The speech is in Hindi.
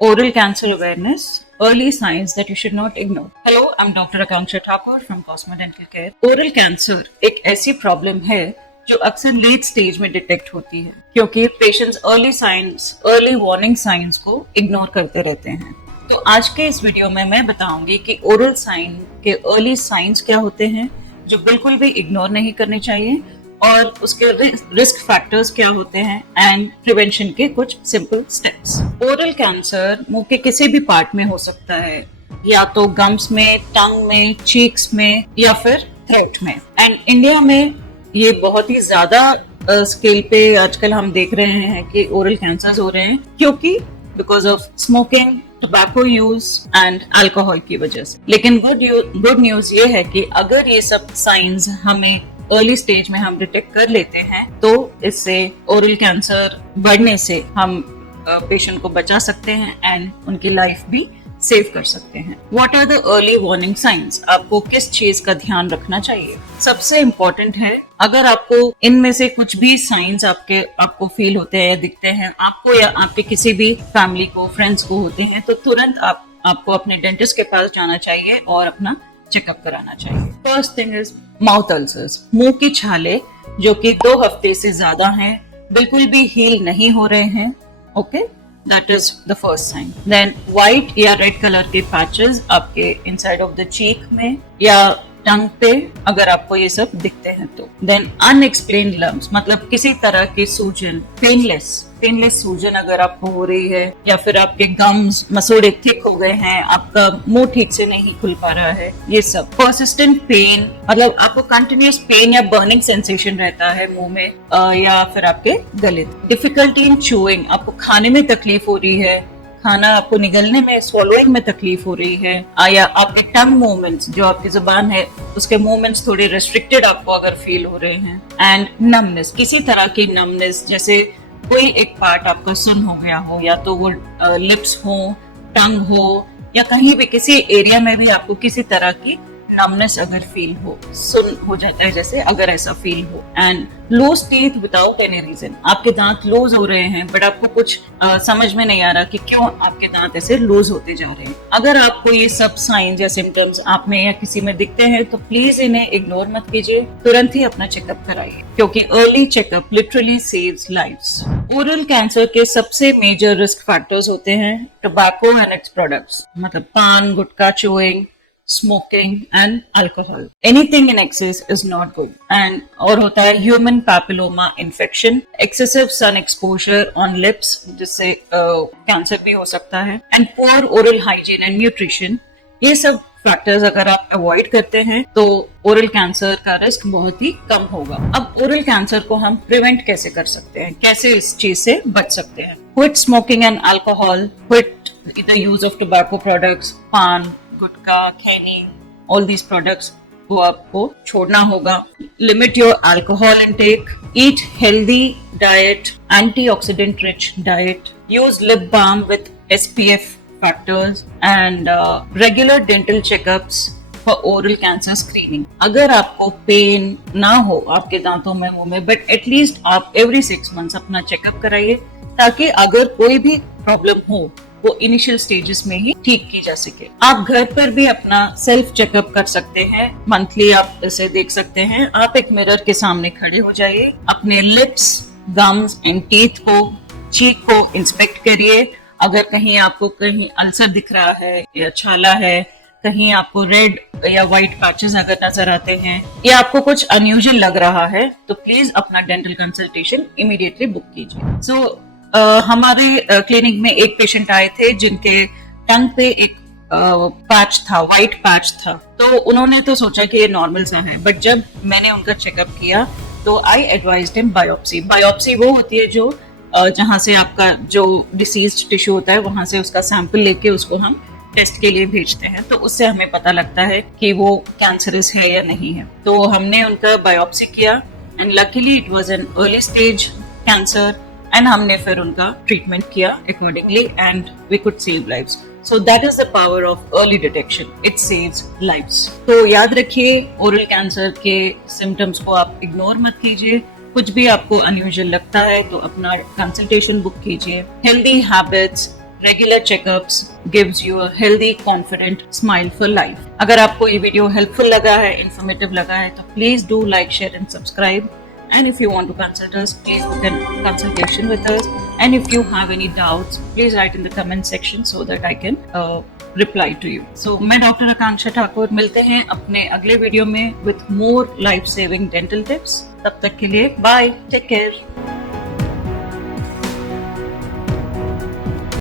Oral cancer awareness, early signs that you should not ignore. Hello, I'm Dr. Akanksha Thakur from Cosmo Dental Care. Oral cancer एक ऐसी प्रॉब्लम है जो अक्सर लेट स्टेज में डिटेक्ट होती है क्योंकि पेशेंट्स अर्ली वार्निंग साइंस को इग्नोर करते रहते हैं। तो आज के इस वीडियो में मैं बताऊंगी कि ओरल साइन के अर्ली साइंस क्या होते हैं जो बिल्कुल भी इग्नोर नहीं करने चाहिए और उसके रिस्क फैक्टर्स क्या होते हैं एंड प्रिवेंशन के कुछ सिंपल स्टेप्स। ओरल कैंसर मुंह के किसी भी पार्ट में हो सकता है, या तो गम्स में, टंग में, चीक्स में या फिर थ्रोट में। एंड इंडिया में ये बहुत ही ज्यादा स्केल पे आजकल हम देख रहे हैं कि ओरल कैंसर्स हो रहे हैं क्योंकि because of smoking, tobacco use and alcohol की वजह से। लेकिन गुड न्यूज ये है कि अगर ये सब साइंस हमें अर्ली स्टेज में हम डिटेक्ट कर लेते हैं तो इससे ओरल कैंसर बढ़ने से हम पेशेंट को बचा सकते हैं एंड उनकी लाइफ भी सेव कर सकते हैं। What are the early warning signs? आपको किस चीज का ध्यान रखना चाहिए? सबसे इम्पोर्टेंट है, अगर आपको इनमें से कुछ भी साइंस आपको फील होते हैं या दिखते हैं, आपको या आपके किसी भी फैमिली को, फ्रेंड्स को होते हैं, तो तुरंत आपको अपने डेंटिस्ट के पास जाना चाहिए और अपना चेकअप कराना चाहिए। First thing is mouth ulcers, मुंह की छाले जो कि 2 हफ्ते से ज्यादा हैं, बिल्कुल भी हील नहीं हो रहे हैं। Okay, that is the first sign. Then white या रेड कलर के पैचेस आपके इनसाइड ऑफ द चीक में या टंग पे, अगर आपको ये सब दिखते हैं तो। देन अनएक्सप्लेन्ड लम्प्स, मतलब किसी तरह की सूजन, पेनलेस सूजन अगर आपको हो रही है, या फिर आपके गम्स मसूड़े थिक हो गए हैं, आपका मुंह ठीक से नहीं खुल पा रहा है, ये सब। पर्सिस्टेंट पेन, मतलब आपको कंटिन्यूअस पेन या बर्निंग सेंसेशन रहता है मुंह में या फिर आपके गले। डिफिकल्टी इन चूइंग, आपको खाने में तकलीफ हो रही है, खाना आपको निगलने में, swallowing में तकलीफ हो रही है, या आपके टंग मूवमेंट्स, जो आपकी जुबान है उसके मूवमेंट्स थोड़े रेस्ट्रिक्टेड आपको अगर फील हो रहे हैं। एंड नमनेस, किसी तरह की नमनेस, जैसे कोई एक पार्ट आपका सुन हो गया हो, या तो वो लिप्स हो, टंग हो, या कहीं भी किसी एरिया में भी आपको किसी तरह की नमनेस अगर फील हो, सुन हो जाता है जैसे, अगर ऐसा फील हो। And loose teeth without any reason, आपके दांत लूज हो रहे हैं बट आपको कुछ समझ में नहीं आ रहा कि क्यों आपके दांत ऐसे लूज होते जा रहे हैं। अगर आपको ये सब साइंस या सिम्टम्स आप में या किसी में दिखते हैं तो प्लीज इन्हें इग्नोर मत कीजिए, तुरंत ही अपना चेकअप कराइए क्योंकि early checkup literally saves lives. Oral cancer के सबसे मेजर रिस्क फैक्टर्स होते हैं टोबैको एंड इट्स प्रोडक्ट्स, मतलब पान, गुटखा, chewing, smoking and alcohol. Anything in excess is not good. And और होता है human papilloma infection, excessive sun exposure on lips, जिससे कैंसर भी हो सकता है, and poor oral hygiene and nutrition. ये सब फैक्टर्स अगर आप अवॉइड करते हैं तो ओरल कैंसर का रिस्क बहुत ही कम होगा। अब ओरल कैंसर को हम प्रिवेंट कैसे कर सकते हैं, कैसे इस चीज से बच सकते हैं? Quit smoking and alcohol, quit the use of tobacco products, paan, gutkha, khaini, all these products को आपको छोड़ना होगा। Limit your alcohol intake, eat healthy diet, antioxidant rich diet, use lip balm with SPF factors and regular dental checkups for oral cancer screening. अगर आपको पेन ना हो आपके दांतों में, मुंह में, बट एटलीस्ट आप एवरी 6 मंथ्स अपना चेकअप कराइए ताकि अगर कोई भी प्रॉब्लम हो वो इनिशियल स्टेजेस में ही ठीक की जा सके। आप घर पर भी अपना सेल्फ चेकअप कर सकते हैं, मंथली आप इसे देख सकते हैं। आप एक मिरर के सामने खड़े हो जाइए, अपने लिप्स, गम्स एंड टीथ को, चीक को इंस्पेक्ट करिए। अगर कहीं आपको कहीं अल्सर दिख रहा है या छाला है, कहीं आपको रेड या व्हाइट पैचेस अगर नजर आते हैं, या आपको कुछ अनयूजुअल लग रहा है, तो प्लीज अपना डेंटल कंसल्टेशन इमीडिएटली बुक कीजिए। सो हमारे क्लिनिक में एक पेशेंट आए थे जिनके टंग पे एक पैच था, व्हाइट पैच था, तो उन्होंने तो सोचा कि ये नॉर्मल सा है, बट जब मैंने उनका चेकअप किया तो आई एडवाइज्ड हिम बायोप्सी। बायोप्सी वो होती है जो जहां से आपका जो डिसीज्ड टिश्यू होता है वहां से उसका सैंपल लेके उसको हम टेस्ट के लिए भेजते हैं, तो उससे हमें पता लगता है कि वो कैंसरस है या नहीं है। तो हमने उनका बायोप्सी किया and luckily it was an early stage cancer, and हमने फिर उनका ट्रीटमेंट किया accordingly and we could save lives. So that is the power of early detection, it saves lives. तो याद रखिए, ओरल कैंसर के सिम्टम्स को आप इग्नोर मत कीजिए। कुछ भी आपको अनयूजुअल लगता है तो अपना कंसल्टेशन बुक कीजिए। Healthy habits, regular checkups gives you a healthy, confident smile for life. अगर आपको ये वीडियो हेल्पफुल लगा है, इन्फॉर्मेटिव लगा है, तो please do like, share and subscribe. And if you want to consult us, please book a consultation with us. And if you have any doubts, please write in the comment section so that I can reply to you. So मैं डॉक्टर आकांक्षा ठाकुर, मिलते हैं अपने अगले वीडियो में with more life saving dental tips. तब तक के लिए बाय, टेक केयर.